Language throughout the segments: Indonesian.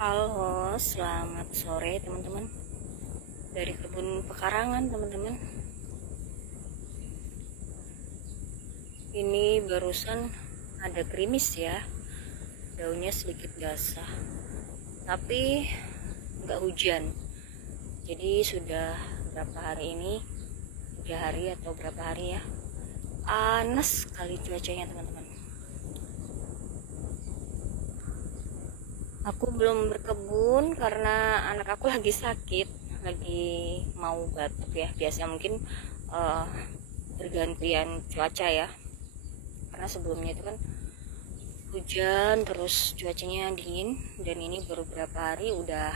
Halo, selamat sore teman-teman. Dari kebun pekarangan teman-teman. Ini barusan ada gerimis ya. Daunnya sedikit basah. Tapi nggak hujan. Jadi sudah berapa hari ini? 3 hari atau berapa hari ya? Panas sekali cuacanya teman-teman. Aku belum berkebun karena anak aku lagi sakit, lagi mau batuk ya. Biasanya mungkin uh, bergantian cuaca ya, karena sebelumnya itu kan hujan terus cuacanya dingin, dan ini baru beberapa hari udah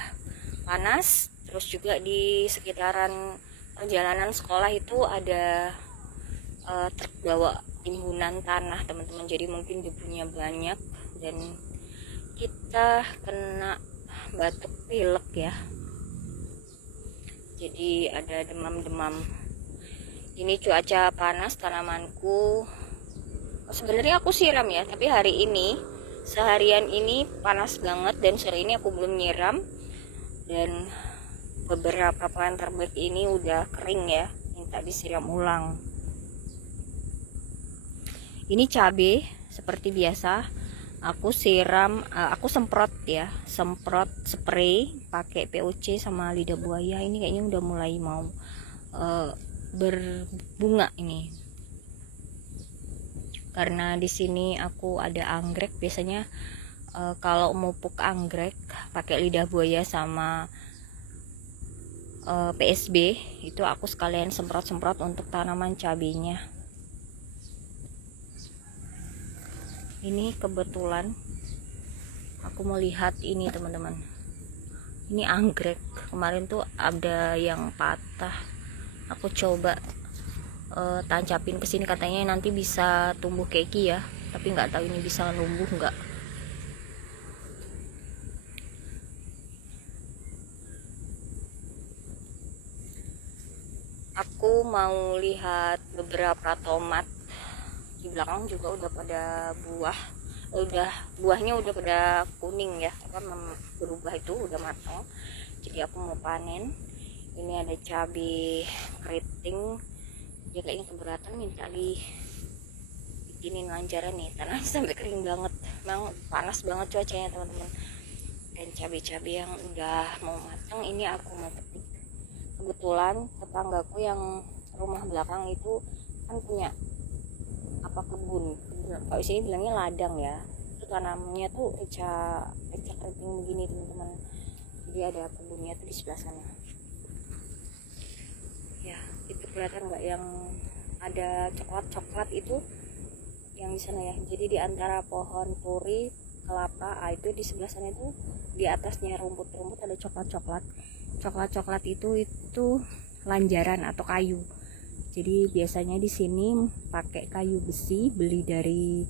panas. Terus juga di sekitaran perjalanan sekolah itu ada terbawa timbunan tanah teman-teman, jadi mungkin debunya banyak dan kita kena batuk pilek ya, jadi ada demam-demam. Ini cuaca panas, tanamanku sebenarnya aku siram ya, tapi hari ini seharian ini panas banget dan sore ini aku belum nyiram, dan beberapa planter bag ini udah kering ya, minta disiram ulang. Ini cabai seperti biasa aku siram, aku semprot ya, semprot spray pakai POC sama lidah buaya. Ini kayaknya udah mulai mau berbunga ini, karena di sini aku ada anggrek. Biasanya kalau mupuk anggrek pakai lidah buaya sama PSB itu aku sekalian semprot-semprot untuk tanaman cabenya. Ini kebetulan aku mau lihat ini teman-teman, ini anggrek kemarin tuh ada yang patah, aku coba tancapin ke sini, katanya nanti bisa tumbuh keki ya, tapi nggak tahu ini bisa numbuh nggak. Aku mau lihat beberapa tomat di belakang juga udah pada buahnya udah pada kuning ya, berubah, itu udah matang, jadi aku mau panen. Ini ada cabai keriting, dia kayaknya keberatan, minta dibikinin lanjaran nih, tanahnya sampai kering banget, memang panas banget cuacanya teman-teman. Dan cabai-cabai yang udah mau matang ini aku mau petik. Kebetulan tetanggaku yang rumah belakang itu kan punya kebun, kalau di sini bilangnya ladang ya, itu tanamnya tuh rica keriting begini teman-teman, jadi ada kebunnya tuh di sebelah sana ya. Itu kelihatan nggak yang ada coklat itu yang di sana ya, jadi di antara pohon puri kelapa itu di sebelah sana itu di atasnya rumput ada coklat itu lanjaran atau kayu. Jadi biasanya di sini pakai kayu besi, beli dari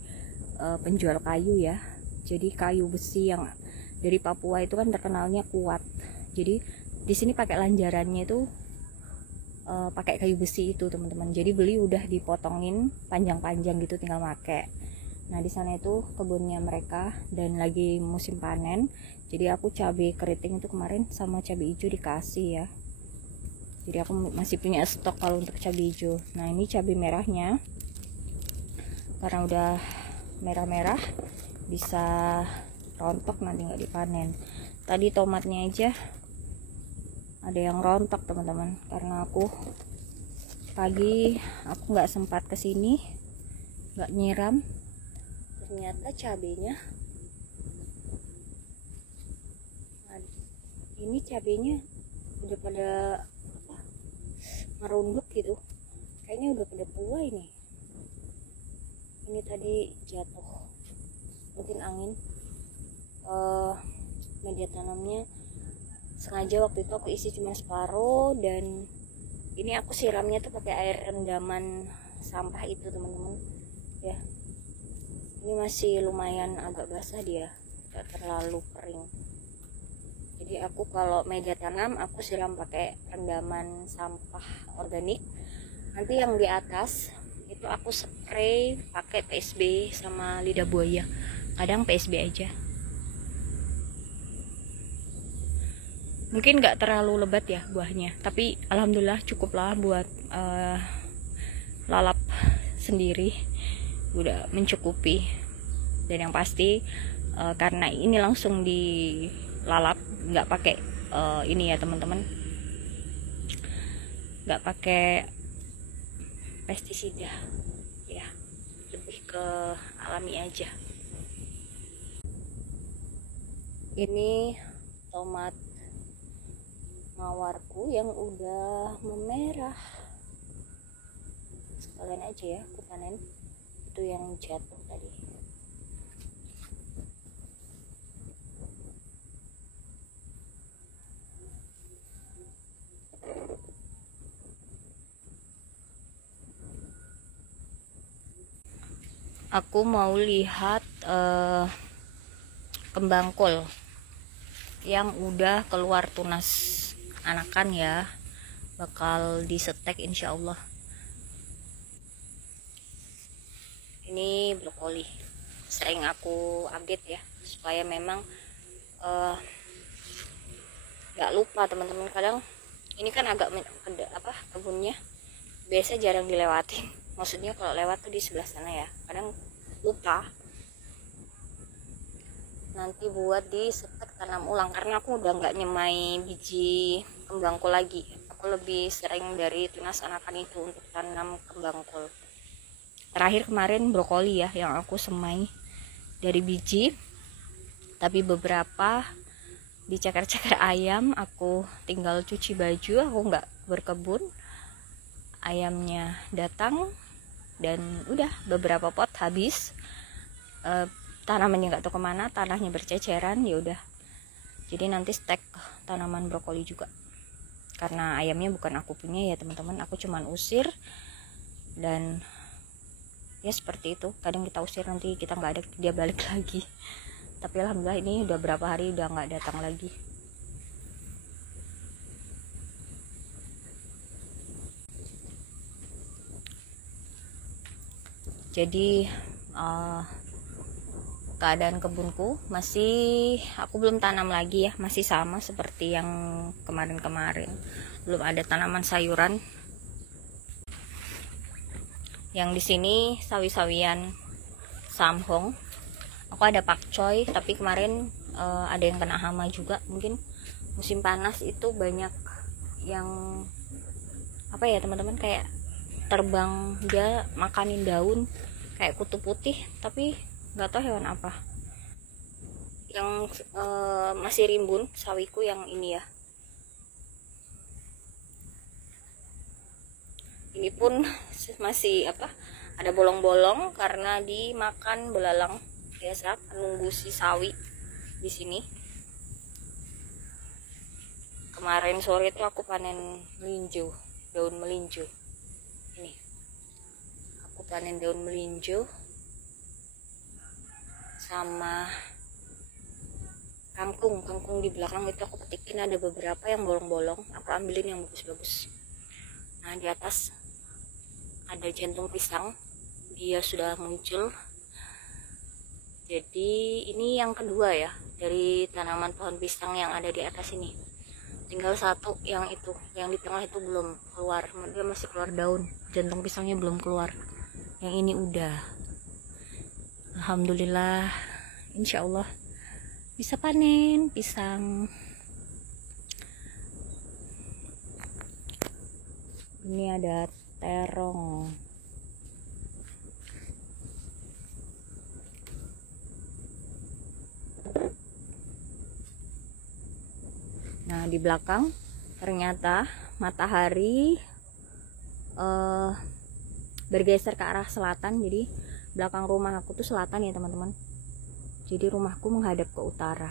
penjual kayu ya. Jadi kayu besi yang dari Papua itu kan terkenalnya kuat. Jadi di sini pakai lanjarannya itu pakai kayu besi itu teman-teman. Jadi beli udah dipotongin panjang-panjang gitu, tinggal pakai. Nah di sana itu kebunnya mereka dan lagi musim panen. Jadi aku cabai keriting itu kemarin sama cabai hijau dikasih ya. Jadi aku masih punya stok kalau untuk cabai hijau. Nah ini cabai merahnya, karena udah merah-merah bisa rontok nanti nggak dipanen. Tadi tomatnya aja ada yang rontok teman-teman, karena aku pagi aku nggak sempat kesini, nggak nyiram. Ternyata cabenya ini cabenya udah pada merunduk gitu, kayaknya udah pada tua ini tadi jatuh mungkin angin. Media tanamnya sengaja waktu itu aku isi cuma separuh, dan ini aku siramnya tuh pakai air rendaman sampah itu teman-teman ya. Ini masih lumayan agak basah, dia gak terlalu kering. Jadi aku kalau media tanam aku siram pakai rendaman sampah organik. Nanti yang di atas itu aku spray pakai PSB sama lidah buaya, kadang PSB aja. Mungkin nggak terlalu lebat ya buahnya, tapi alhamdulillah cukuplah buat lalap sendiri, udah mencukupi. Dan yang pasti karena ini langsung dilalap, nggak pakai ini ya teman-teman, nggak pakai pestisida ya, lebih ke alami aja. Ini tomat mawarku yang udah memerah, sekalian aja ya aku panen. Itu yang jatuh tadi. Aku mau lihat kembang kol yang udah keluar tunas anakan ya, bakal disetek insya Allah. Ini brokoli sering aku update ya, supaya memang gak lupa teman-teman. Kadang ini kan agak kebunnya biasa jarang dilewatin, maksudnya kalau lewat tuh di sebelah sana ya, kadang lupa. Nanti buat disetek tanam ulang, karena aku udah nggak nyemai biji kembang kol lagi. Aku lebih sering dari tunas anakan itu untuk tanam kembang kol. Terakhir kemarin brokoli ya yang aku semai dari biji, tapi beberapa diceker-ceker ayam. Aku tinggal cuci baju, aku nggak berkebun, ayamnya datang dan udah beberapa pot habis. Tanamannya nggak tahu kemana, tanahnya berceceran, ya udah. Jadi nanti stek tanaman brokoli juga, karena ayamnya bukan aku punya ya teman-teman, aku cuman usir. Dan ya seperti itu, kadang kita usir nanti kita nggak ada, dia balik lagi. Tapi alhamdulillah ini udah berapa hari udah nggak datang lagi. Jadi keadaan kebunku masih, aku belum tanam lagi ya, masih sama seperti yang kemarin-kemarin, belum ada tanaman sayuran. Yang di sini sawi-sawian samhong, aku ada pakcoy, tapi kemarin ada yang kena hama juga. Mungkin musim panas itu banyak yang apa ya teman-teman, kayak terbang, dia makanin daun kayak kutu putih, tapi nggak tahu hewan apa. Yang masih rimbun sawiku yang ini ya, ini pun masih ada bolong-bolong karena dimakan belalang. Biasa menunggu si sawi di sini. Kemarin sore itu aku panen melinjo, daun melinjo. Ini aku panen daun melinjo sama kangkung di belakang itu aku petikin, ada beberapa yang bolong-bolong, aku ambilin yang bagus-bagus. Nah di atas ada jantung pisang, dia sudah muncul. Jadi ini yang kedua ya dari tanaman pohon pisang yang ada di atas ini. Tinggal satu yang itu, yang di tengah itu belum keluar, dia masih keluar daun, jantung pisangnya belum keluar. Yang ini udah. Alhamdulillah, insya Allah bisa panen pisang. Ini ada terong. Nah di belakang ternyata matahari bergeser ke arah selatan. Jadi belakang rumah aku tuh selatan ya teman-teman, jadi rumahku menghadap ke utara,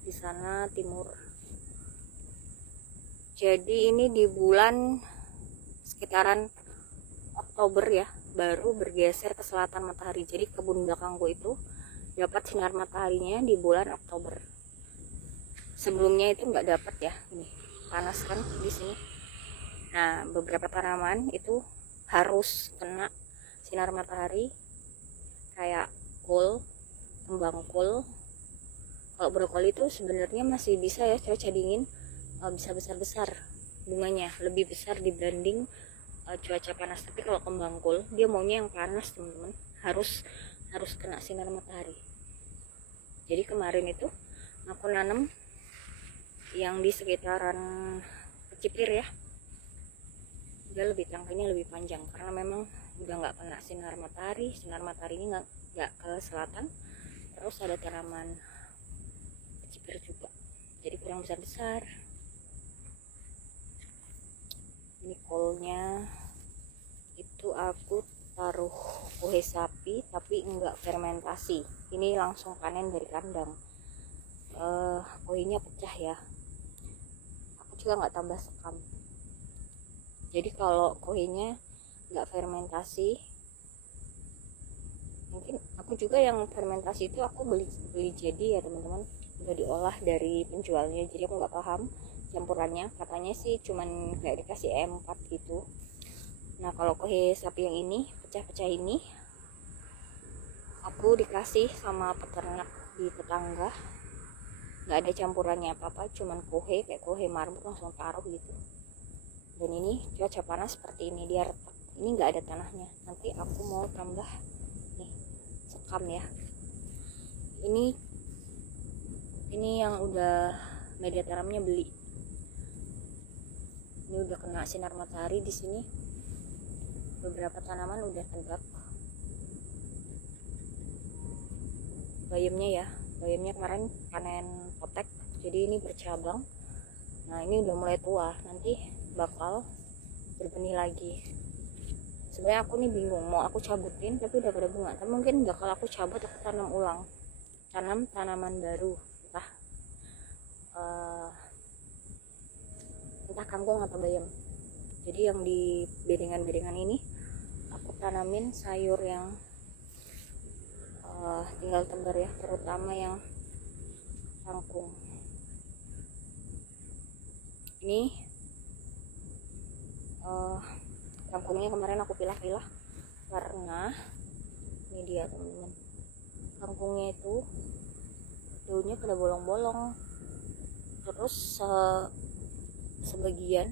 di sana timur. Jadi ini di bulan sekitaran Oktober ya, baru bergeser ke selatan matahari. Jadi kebun belakangku itu dapat sinar mataharinya di bulan Oktober. Sebelumnya itu nggak dapat ya, ini panas kan di sini. Nah beberapa tanaman itu harus kena sinar matahari, kayak kol, kembang kol, Kalau brokoli itu sebenarnya masih bisa ya cuaca dingin, bisa besar-besar bunganya, lebih besar dibanding cuaca panas. Tapi kalau kembang kol dia maunya yang panas teman-teman, harus kena sinar matahari. Jadi kemarin itu aku nanam yang di sekitaran kecipir ya, dia lebih tangkainya lebih panjang karena memang udah nggak kena sinar mataharinya nggak ke selatan. Terus ada tanaman kecipir juga, jadi kurang besar. Ini kolnya itu aku taruh kuhe sapi tapi enggak fermentasi, ini langsung panen dari kandang. Kuenya pecah ya, aku juga nggak tambah sekam. Jadi kalau kuenya nggak fermentasi, mungkin aku juga yang fermentasi itu aku beli jadi ya teman-teman, udah diolah dari penjualnya, jadi aku nggak paham campurannya. Katanya sih cuman kayak dikasih E4 gitu. Nah kalau kuhe sapi yang ini pecah-pecah ini aku dikasih sama peternak di tetangga, nggak ada campurannya apa-apa, cuman kuhe kayak kuhe marmut langsung taruh gitu. Dan ini cuaca panas seperti ini dia retak, ini nggak ada tanahnya. Nanti aku mau tambah nih sekam ya. Ini yang udah media tanamnya beli, ini udah kena sinar matahari. Di sini beberapa tanaman udah tegak. Bayamnya kemarin panen potek, jadi ini bercabang. Nah ini udah mulai tua, nanti bakal berbenih lagi. Sebenarnya aku nih bingung mau aku cabutin, tapi udah pada bunga. Tapi mungkin bakal aku cabut, aku tanam ulang, tanam tanaman baru, entah kangkung atau bayam. Jadi yang di bedengan ini aku tanamin sayur yang tinggal tebar ya, terutama yang kangkung. Ini kangkungnya kemarin aku pilah-pilah karena ini dia teman-teman, kangkungnya itu daunnya pada bolong-bolong, terus sebagian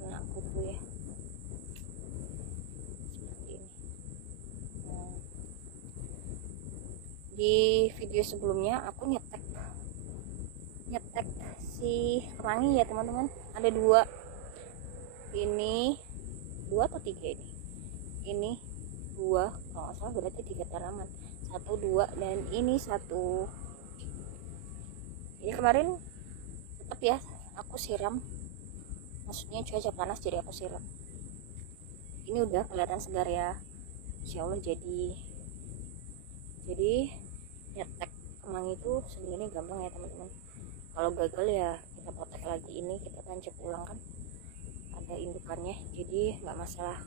kena kutu ya seperti ini. Di video sebelumnya aku nyetek si kemangi ya teman-teman, ada dua atau tiga, ini dua kalau nggak salah, berarti 3 tanaman, 1, 2 dan ini 1. Ini kemarin tetap ya aku siram, maksudnya cuaca panas jadi aku siram. Ini udah kelihatan segar ya, insya Allah. Jadi nyetek kemangi itu sebenarnya gampang ya teman-teman. Kalau gagal ya kita potek lagi, ini kita tancap ulang kan, ada indukannya, jadi nggak masalah.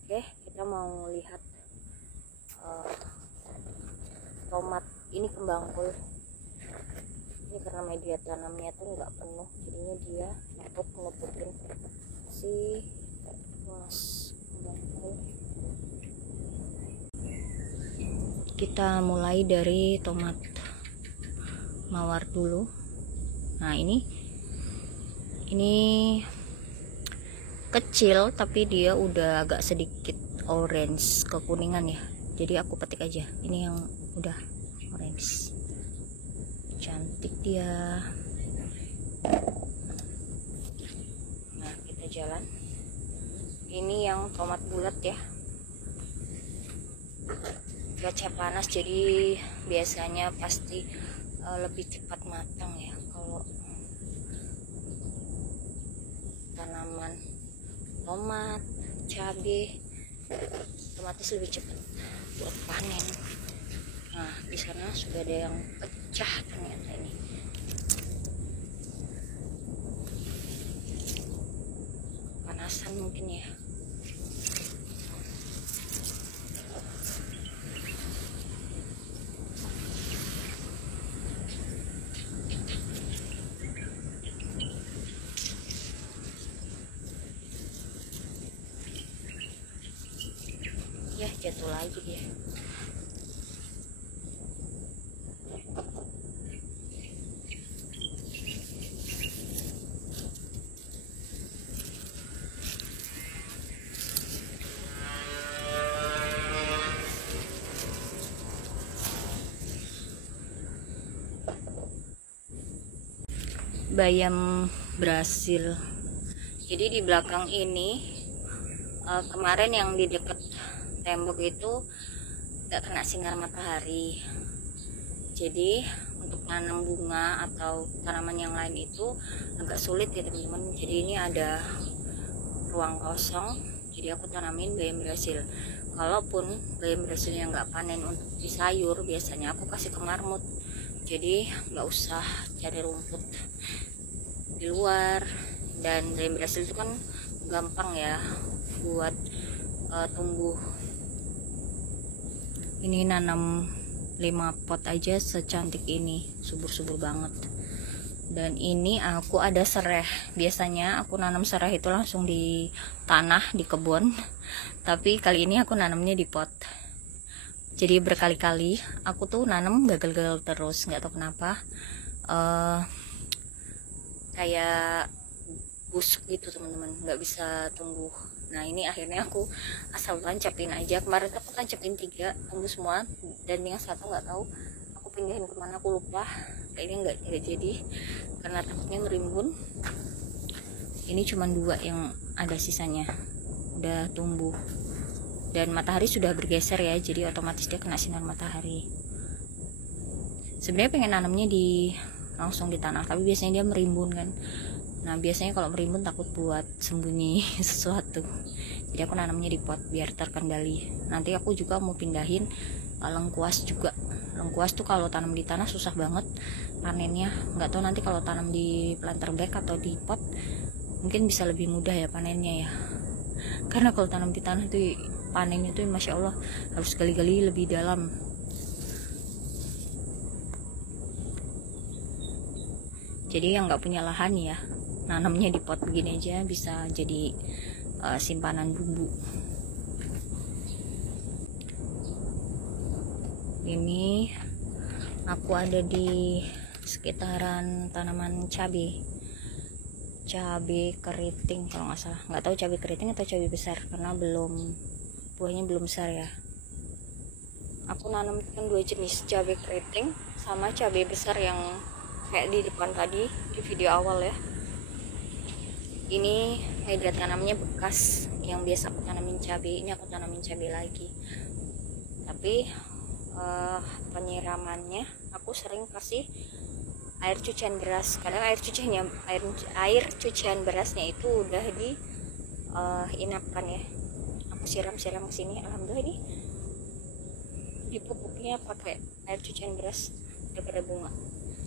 Oke, kita mau lihat tomat ini kembang kol. Ini karena media tanamnya tuh nggak penuh, jadinya dia nutupin si tunas kembang kol. Kita mulai dari tomat mawar dulu. Nah ini kecil tapi dia udah agak sedikit orange kekuningan ya, jadi aku petik aja. Ini yang udah orange, cantik dia. Nah kita jalan. Ini yang tomat bulat ya, cuaca panas jadi biasanya pasti lebih cepat matang ya. Kalau tanaman tomat, cabai, otomatis lebih cepat buat panen. Nah di sana sudah ada yang pecah ternyata, ini panasan mungkin ya. Ya jatuh lagi dia. bayam Brasil. Jadi di belakang ini kemarin yang di dekat tembok itu gak kena sinar matahari. Jadi untuk nanam bunga atau tanaman yang lain itu agak sulit ya teman-teman. Jadi ini ada ruang kosong, jadi aku tanamin bayam Brasil. Kalaupun bayam Brasil yang nggak panen untuk di sayur, biasanya aku kasih ke marmut. Jadi nggak usah cari rumput di luar. Dan bayam Brasil itu kan gampang ya buat tumbuh. Ini nanam 5 pot aja secantik ini, subur-subur banget. Dan ini aku ada serai. Biasanya aku nanam serai itu langsung di tanah di kebun, tapi kali ini aku nanamnya di pot. Jadi berkali-kali aku tuh nanam gagal-gagal terus, nggak tahu kenapa. Kayak busuk gitu teman-teman, nggak bisa tumbuh. Nah ini akhirnya aku asal tancapin aja. Kemarin aku tancapin 3, tumbuh semua, dan yang satu nggak tahu aku pindahin kemana, aku lupa. Kayaknya nggak jadi karena takutnya merimbun. Ini cuma 2 yang ada, sisanya udah tumbuh dan matahari sudah bergeser ya, jadi otomatis dia kena sinar matahari. Sebenarnya pengen nanamnya langsung di tanah, tapi biasanya dia merimbun kan. Nah biasanya kalau merimbun takut buat sembunyi sesuatu, jadi aku nanamnya di pot biar terkendali. Nanti aku juga mau pindahin lengkuas juga. Lengkuas tuh kalau tanam di tanah susah banget panennya. Nggak tahu nanti kalau tanam di planter bag atau di pot mungkin bisa lebih mudah ya panennya ya. Karena kalau tanam di tanah tuh panennya tuh masya Allah harus gali-gali lebih dalam. Jadi yang nggak punya lahan ya, nanamnya di pot begini aja bisa jadi simpanan bumbu. Ini aku ada di sekitaran tanaman cabai keriting kalau nggak salah. Nggak tahu cabai keriting atau cabai besar karena buahnya belum besar ya. Aku nanamkan 2 jenis cabai keriting sama cabai besar yang kayak di depan tadi di video awal ya. Ini media tanamnya bekas yang biasa aku tanamin cabai, ini aku tanamin cabai lagi. Tapi penyiramannya aku sering kasih air cucian beras. Kadang air cucian berasnya itu udah di inapkan ya. Aku siram ke sini, alhamdulillah ini dipupuknya pakai air cucian beras daripada bunga.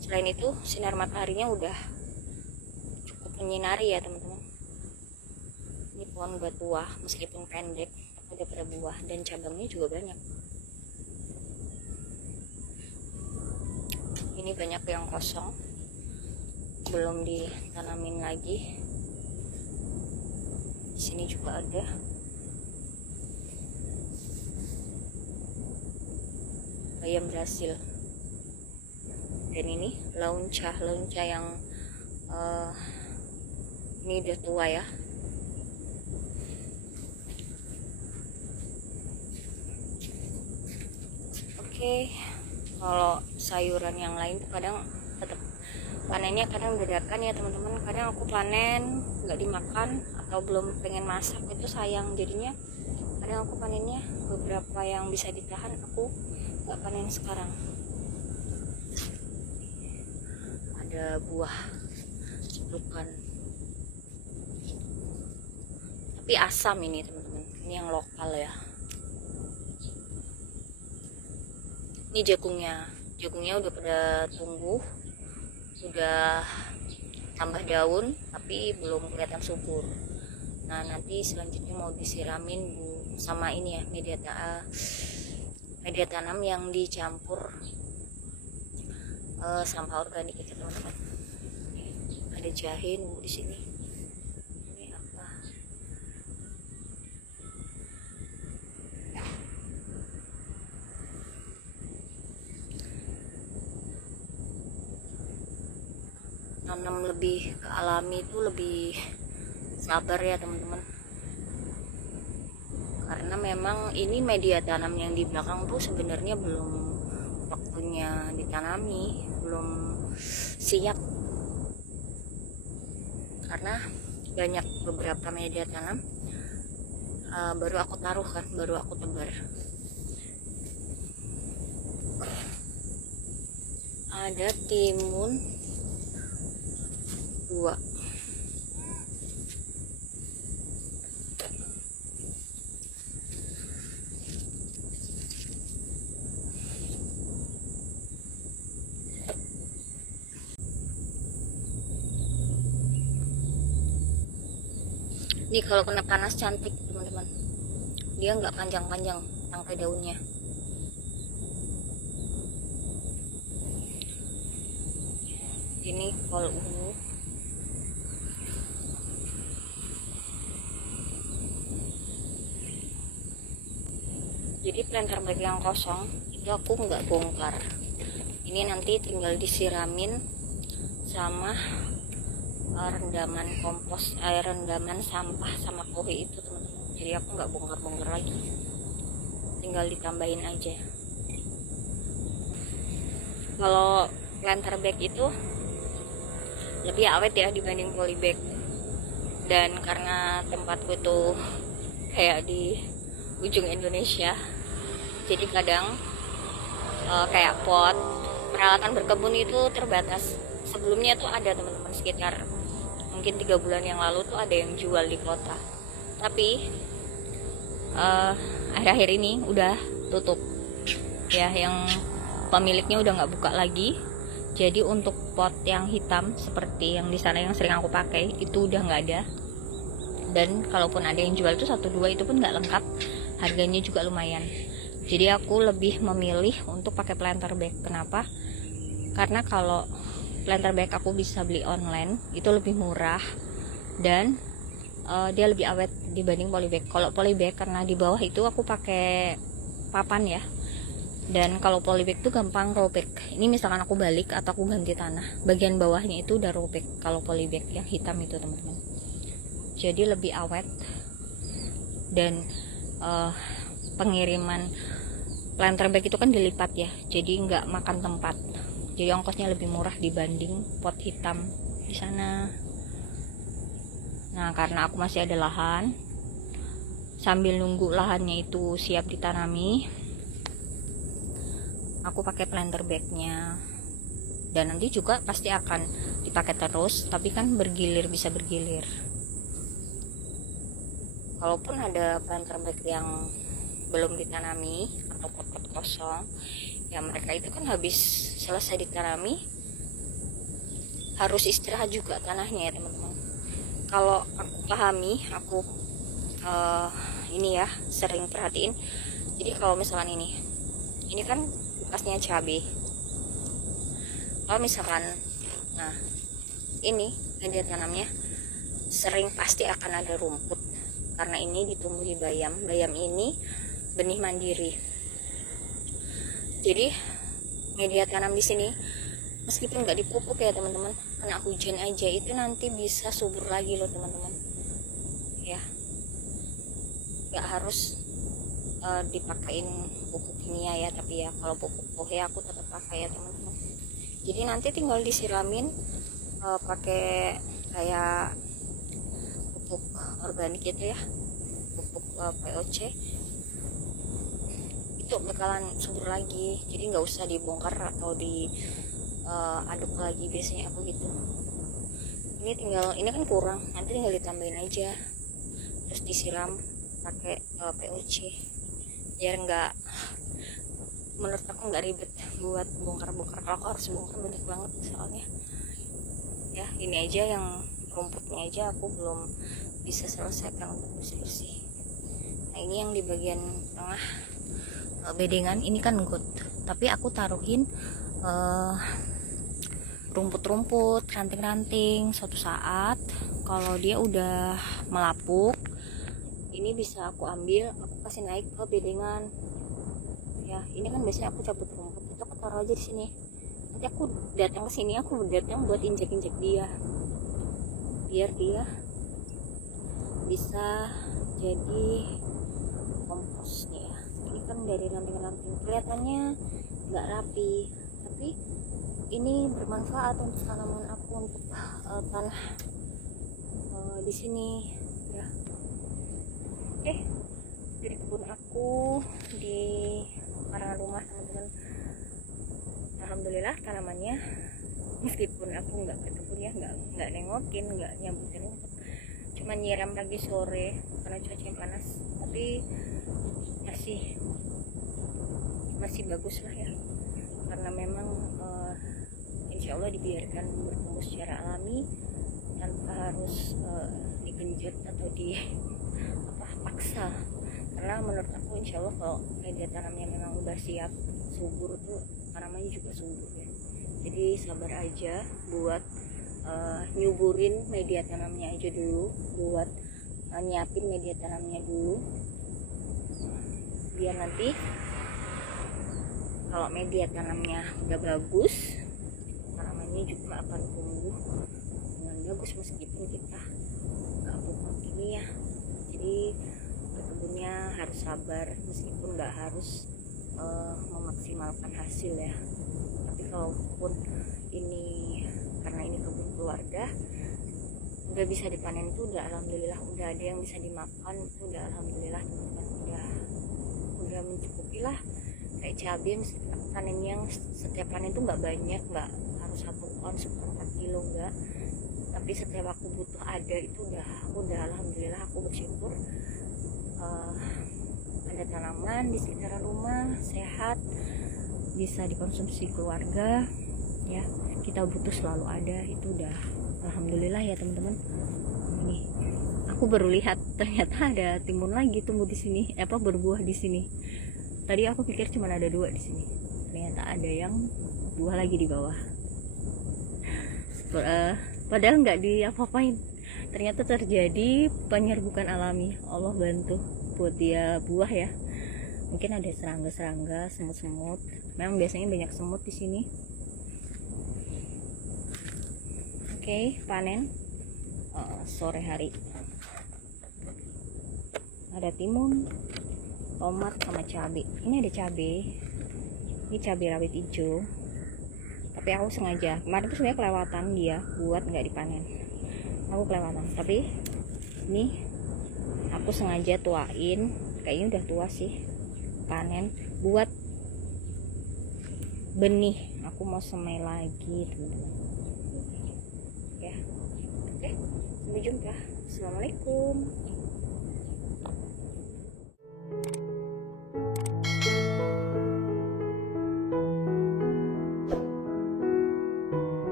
Selain itu sinar mataharinya udah cukup menyinari ya teman-teman. Ini pohon udah tua meskipun pendek, tapi udah berbuah dan cabangnya juga banyak. Ini banyak yang kosong, belum ditanamin lagi. Di sini juga ada. Bayam Brasil. Dan ini launca yang ini udah tua ya. Oke. Kalau sayuran yang lain tuh kadang tetap panennya kadang dadakan ya teman-teman. Kadang aku panen nggak dimakan atau belum pengen masak, itu sayang. Jadinya kadang aku panennya beberapa yang bisa ditahan aku nggak panen sekarang. Ada buah celukan, tapi asam ini teman-teman. Ini yang lokal ya. Ini jagungnya udah pada tumbuh, udah tambah daun tapi belum kelihatan subur. Nah nanti selanjutnya mau disiramin sama ini ya, media tanam yang dicampur sampah organik itu teman-teman. Ada jahe nunggu di sini. Ini apa? Nanam lebih ke alami itu lebih sabar ya teman-teman, karena memang ini media tanam yang di belakang tuh sebenarnya belum waktunya ditanami, belum siap. karena banyak beberapa media tanam baru aku taruh kan, baru aku tebar. Ada timun 2. Ini kalau kena panas cantik teman-teman, dia nggak panjang-panjang tangkai daunnya. Ini kol ungu. Jadi planter bag yang kosong itu aku nggak bongkar, ini nanti tinggal disiramin sama rendaman kompos, rendaman sampah sama kohe itu teman-teman. Jadi aku nggak bongkar-bongkar lagi, tinggal ditambahin aja. Kalau planter bag itu lebih awet ya dibanding polybag, dan karena tempatku itu kayak di ujung Indonesia, jadi kadang kayak pot peralatan berkebun itu terbatas. Sebelumnya tuh ada teman-teman, sekitar mungkin 3 bulan yang lalu tuh ada yang jual di kota, tapi akhir-akhir ini udah tutup ya, yang pemiliknya udah nggak buka lagi. Jadi untuk pot yang hitam seperti yang di sana yang sering aku pakai itu udah nggak ada, dan kalaupun ada yang jual itu 1-2 itu pun nggak lengkap, harganya juga lumayan. Jadi aku lebih memilih untuk pakai planter bag. Kenapa? Karena kalau planter bag aku bisa beli online, itu lebih murah dan dia lebih awet dibanding polybag. Kalau polybag karena di bawah itu aku pakai papan ya, dan kalau polybag tuh gampang robek. Ini misalkan aku balik atau aku ganti tanah, bagian bawahnya itu udah robek kalau polybag yang hitam itu teman-teman. Jadi lebih awet, dan pengiriman planter bag itu kan dilipat ya, jadi nggak makan tempat, jadi ongkosnya lebih murah dibanding pot hitam di sana. Nah, karena aku masih ada lahan, sambil nunggu lahannya itu siap ditanami, aku pakai planter bagnya. Dan nanti juga pasti akan dipakai terus, tapi kan bergilir, bisa bergilir. Kalaupun ada planter bag yang belum ditanami atau pot-pot kosong ya, mereka itu kan habis selesai ditanami harus istirahat juga tanahnya ya teman-teman. Kalau aku pahami, aku ini ya sering perhatiin. Jadi kalau misalkan ini kan bekasnya cabai, kalau misalkan nah ini media tanamnya sering pasti akan ada rumput, karena ini ditumbuhi bayam ini benih mandiri. Jadi media tanam di sini meskipun nggak dipupuk ya teman-teman, kena hujan aja itu nanti bisa subur lagi loh teman-teman ya. Nggak harus dipakein pupuk kimia ya, tapi ya kalau pupuk kohe aku tetap pakai ya teman-teman. Jadi nanti tinggal disiramin pakai kayak pupuk organik gitu ya, pupuk POC, itu bakalan subur lagi. Jadi nggak usah dibongkar atau diaduk lagi, biasanya aku gitu. Ini kan kurang, nanti tinggal ditambahin aja, terus disiram pakai POC, biar nggak, menurut aku nggak ribet buat bongkar-bongkar. Kalau aku harus bongkar banyak banget soalnya ya. Ini aja yang rumputnya aja aku belum bisa selesaikan untuk bersih-bersih. Nah, ini yang di bagian tengah bedengan ini kan got, tapi aku taruhin rumput-rumput, ranting-ranting. Suatu saat kalau dia udah melapuk, ini bisa aku ambil, aku kasih naik ke bedengan ya. Ini kan biasanya aku cabut rumput itu aku taruh aja di sini, nanti aku datang ke sini, aku datang buat injek-injek dia biar dia bisa jadi kompos nih ya. Ini kan dari ranting-ranting kelihatannya nggak rapi, tapi ini bermanfaat untuk tanaman aku, untuk tanah di sini ya. Oke, dari kebun aku di karangan rumah teman-teman. Alhamdulillah tanamannya, meskipun aku nggak ke kebun ya, nggak nengokin, nggak nyambutin rumput, cuma nyiram pagi sore karena cuacanya panas, tapi masih bagus lah ya, karena memang insya Allah dibiarkan bertumbuh secara alami tanpa harus digenjot atau paksa. Karena menurut aku insya Allah kalau media tanamnya memang udah siap subur tuh tanamannya juga subur ya. Jadi sabar aja buat nyuburin media tanamnya aja dulu, buat nyiapin media tanamnya dulu, biar nanti kalau media tanamnya udah bagus, tanamannya juga akan tumbuh dengan bagus meskipun kita nggak pupuk kimia. Jadi berkebunnya harus sabar, meskipun nggak harus memaksimalkan hasil ya. Tapi kalaupun ini karena ini kebun keluarga, udah bisa dipanen tuh udah alhamdulillah, udah ada yang bisa dimakan itu udah alhamdulillah teman-teman, udah mencukupi lah. Kayak cabai panen yang setiap panen tuh nggak banyak, nggak harus 1 ton 4 kilo enggak, tapi setiap aku butuh ada itu udah alhamdulillah. Aku bersyukur ada tanaman di sekitar rumah sehat, bisa dikonsumsi keluarga ya, kita butuh selalu ada, itu udah alhamdulillah ya teman-teman. Ini aku baru lihat ternyata ada timun lagi tumbuh di sini, berbuah di sini. Tadi aku pikir cuma ada 2 di sini, ternyata ada yang buah lagi di bawah. Padahal nggak diapa-apain, ternyata terjadi penyerbukan alami. Allah bantu buat dia buah ya. Mungkin ada serangga-serangga, semut-semut. Memang biasanya banyak semut di sini. Oke, panen sore hari. Ada timun, tomat sama cabai. Ini ada cabai. Ini cabai rawit hijau. Tapi aku sengaja, kemarin tuh sebenarnya kelewatan dia buat nggak dipanen. Aku kelewatan. Tapi ini aku sengaja tuain. Kayaknya udah tua sih. Panen buat benih. Aku mau semai lagi teman-teman. Ya. Oke, sampai jumpa. Assalamualaikum.